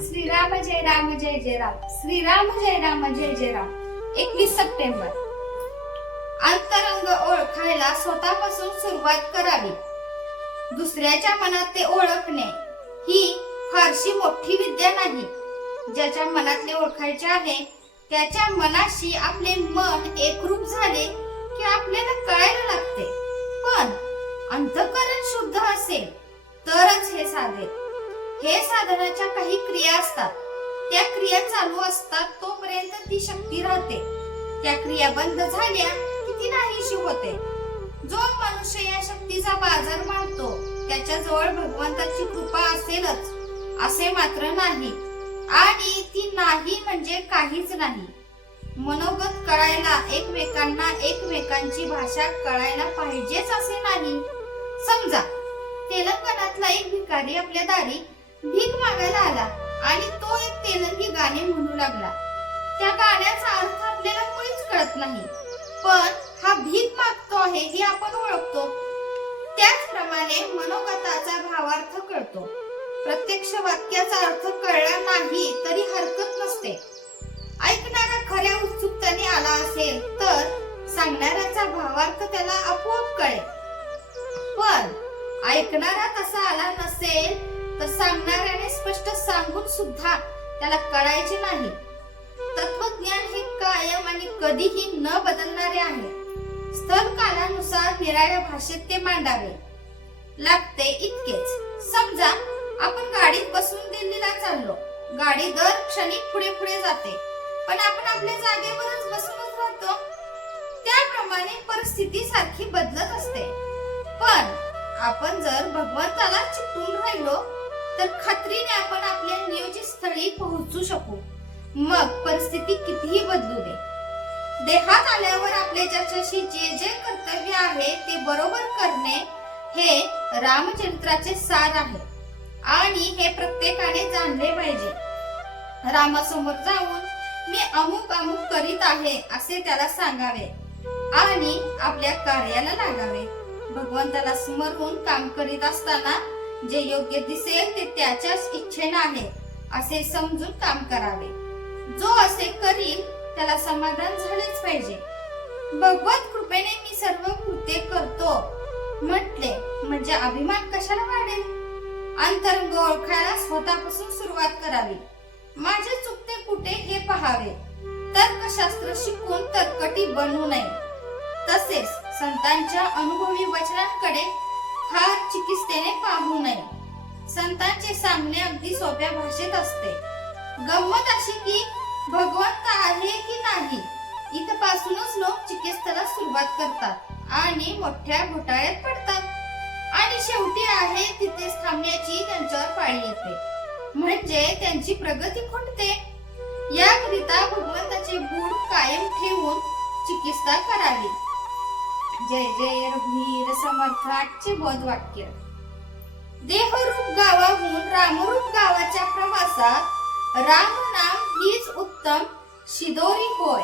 श्रीराम जय राम जय जय राम. श्रीराम जय राम जय जय राम. एकवीस सप्टेंबर. अंतरंग ओळखायला स्वतःपासून सुरुवात करावी. दुसऱ्याच्या मनात ते ओळखणे ही फारशी मोठी विद्या नाही. ज्याच्या मनातले ओळखायचे आहे त्याच्या मनाशी आपले मन एकरूप झाले की आपल्याला कळायला लागते. पण अंतकरण शुद्ध असेल तरच हे साधेल हे साधनाच्या काही क्रिया असतात. त्या क्रिया चालू असतात तोपर्यंत ती शक्ती राहते. त्या क्रिया बंद झाल्या की ती नाहीशी होते. जो मनुष्य या शक्तीचा बाजार मानतो त्याच्याजवळ भगवंताची कृपा असेलच असे मात्र नाही. आणि ती नाही म्हणजे काहीच नाही. मनोगत कळायला एकमेकांना एकमेकांची भाषा कळायला पाहिजेच असे नाही. समजा तेलंगणातला एक भिकारी आपल्या दारी भीक मागायला आला आणि तो एक तेलंगी गाणे म्हणू लागला. त्या गाण्याचा अर्थ आपल्याला मुळीच कळत नाही. पण हा भीक मागतो आहे हे आपण ओळखतो. त्याचप्रमाणे मनोगताचा भावार्थ कळतो. प्रत्यक्ष वाक्याचा अर्थ कळला नाही तरी हरकत नसते. ऐकणारा खऱ्या उत्सुकतेने आला असेल तर सांगणाऱ्याचा भावार्थ त्याला आपोआप कळेल. पण ऐकणारा तसा आला नसेल सांगणाऱ्याने स्पष्ट सांगून सुद्धा त्याला कळायचे नाही. तत्वज्ञान हे कायम आणि कधीही न बदलणारे आहे. स्थल कालानुसार निराळ्या भाषेत ते मांडावे. लागते इतकेच. समजा आपण गाडीत बसून दिल्लीला चाललो. गाडी दर क्षणी पुढे पुढे जाते. पण आपण आपल्या जागेवरच बसूनच राहतो. त्याप्रमाणे परिस्थिती सारखी बदलत असते. पण आपण जर भगवंताला चिकटून राहिलो तर खात्रीने आपण आपल्या नियोजित स्थळी पोहोचू शकू. मग परिस्थिती कितीही बदलू दे. देहात आल्यावर आपले ज्याच्याशी जे जे कर्तव्य आहे ते बरोबर करणे हे रामचरित्राचे सार आहे. आणि हे प्रत्येकाने जाणले पाहिजे. रामासमोर जाऊन मी अमुक अमुक करीत आहे असे त्याला सांगावे. आणि आपल्या कार्याला लागावे. भगवंताला स्मरून काम करीत असताना जे योग्य दिसेल ते त्याच्याच इच्छेने आहे असे समजून काम करावे. जो असे करील त्याला समाधान झालेच पाहिजे. भगवत कृपेने मी सर्व कृत्य करतो म्हटले म्हणजे अभिमान कशाला वाढेल? अंतरंग ओळखायला स्वतःपासून सुरुवात करावी. माझे चुकते कुठे हे पहावे. तर्कशास्त्र शिकून तर्कटी बनू नये. तसेच संतांच्या अनुभवी वचनांकडे फार चिकित्सेने पाहू नये. संतांचे सांगणे अगदी सोप्या भाषेत असते. गंमत अशी की भगवंत आहे की नाही? इथपासूनच लोक चिकित्सेला सुरुवात करतात आणि मोठ्या घोटाळ्यात पडतात. आणि शेवटी आहे तिथेच थांबण्याची त्यांच्यावर पाळी येते. म्हणजे त्यांची प्रगती खुंटते. याकरिता भगवंताचे गुण कायम ठेवून चिकित्सा करावी. जय जय रघुवीर समर्थ आजचे बोध वाक्य. देहरूप गावाहून रामरूप गावाच्या प्रवासात राम नाम हीच उत्तम शिदोरी होय.